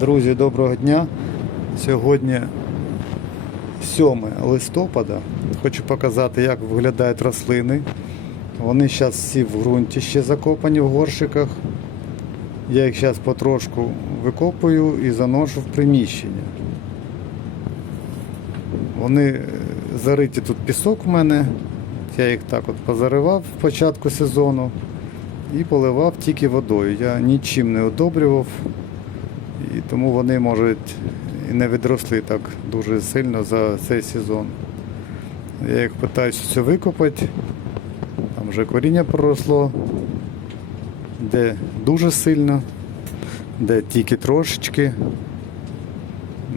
Друзі, доброго дня. Сьогодні 7 листопада. Хочу показати, як виглядають рослини. Вони зараз всі в ґрунті ще закопані в горщиках. Я їх зараз потрошку викопую і заношу в приміщення. Вони е, зариті тут пісок в мене. Я їх так от позаривав в початку сезону і поливав тільки водою. Я нічим не одобрював. І тому вони можуть і не відросли так дуже сильно за цей сезон. Я їх питаюся все викопати. Там вже коріння проросло, де дуже сильно, де тільки трошечки.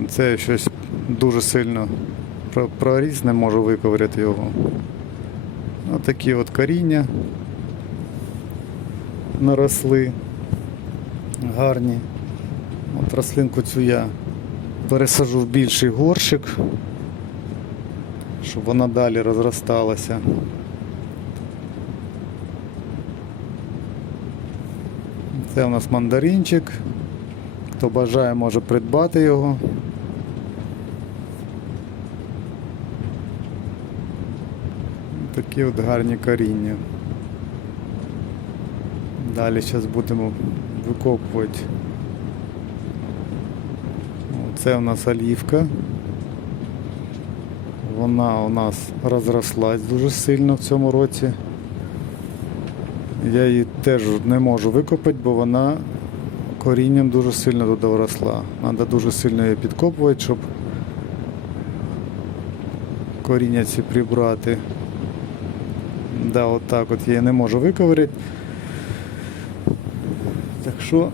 Це щось дуже сильно про- проріс, не можу виковиряти його. Отакі от коріння наросли гарні. От рослинку цю я пересажу в більший горщик, щоб вона далі розросталася. Це у нас мандаринчик. Хто бажає, може придбати його. Такі от гарні коріння. Далі зараз будемо викопувати. Це у нас олівка. Вона у нас розрослась дуже сильно в цьому році. Я її теж не можу викопати, бо вона корінням дуже сильно туди вросла. Треба дуже сильно її підкопувати, щоб коріння ці прибрати. Да, от так от я її не можу виковирити. Так що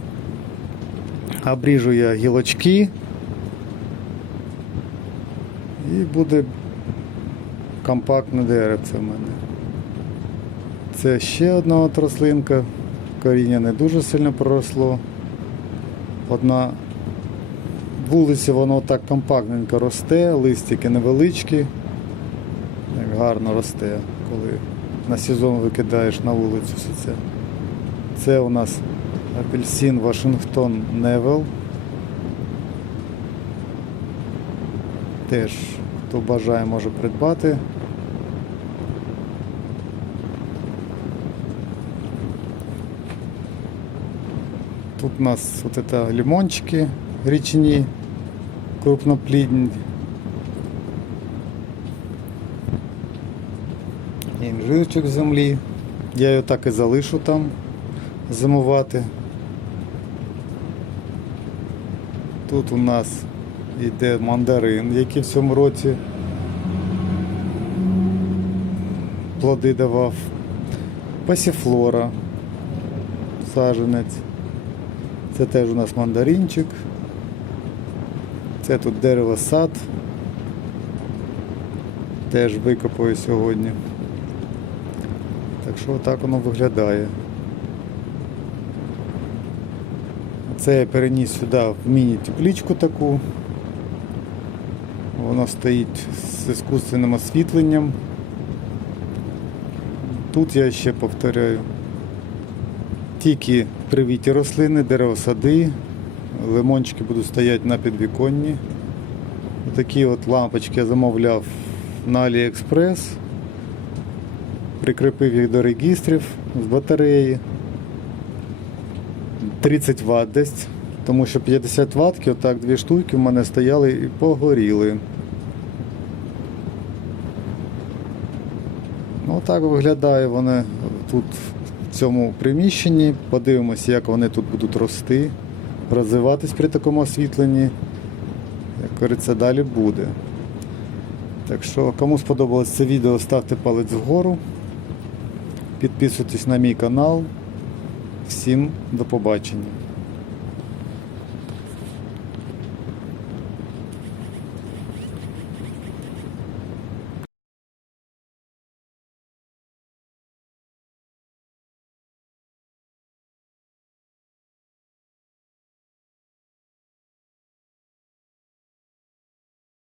обріжу я гілочки і буде компактне деревце в мене. Це ще одна от рослинка. Коріння не дуже сильно проросло. Одна вулиці воно так компактненько росте, листики невеличкі. Як гарно росте, коли на сезон викидаєш на вулицю все це. Це у нас апельсин Вашингтон Невел. Теж хто бажає може придбати. Тут у нас вот это лимончики річні, крупноплідні. Інжирчик землі. Я його так і залишу там зимувати. Тут у нас йде мандарин, який в цьому році плоди давав. Пасіфлора, саженець. Це теж у нас мандаринчик. Це тут дерево сад. Теж викопаю сьогодні. Так що отак воно виглядає. Це я переніс сюди в міні-теплічку таку. Вона стоїть з іскусственним освітленням. Тут я ще повторяю. Тільки привіті рослини, деревосади, лимончики будуть стояти на підвіконні. Такі от лампочки я замовляв на AliExpress. Прикріпив їх до регістрів з батареї. 30 Вт десь, тому що 50 Вт, отак дві штуки в мене стояли і погоріли. Ну так виглядає вони тут в цьому приміщенні. Подивимося, як вони тут будуть рости, розвиватись при такому освітленні. Як говориться, далі буде. Так що, кому сподобалось це відео, ставте палець вгору. Підписуйтесь на мій канал. Всім до побачення.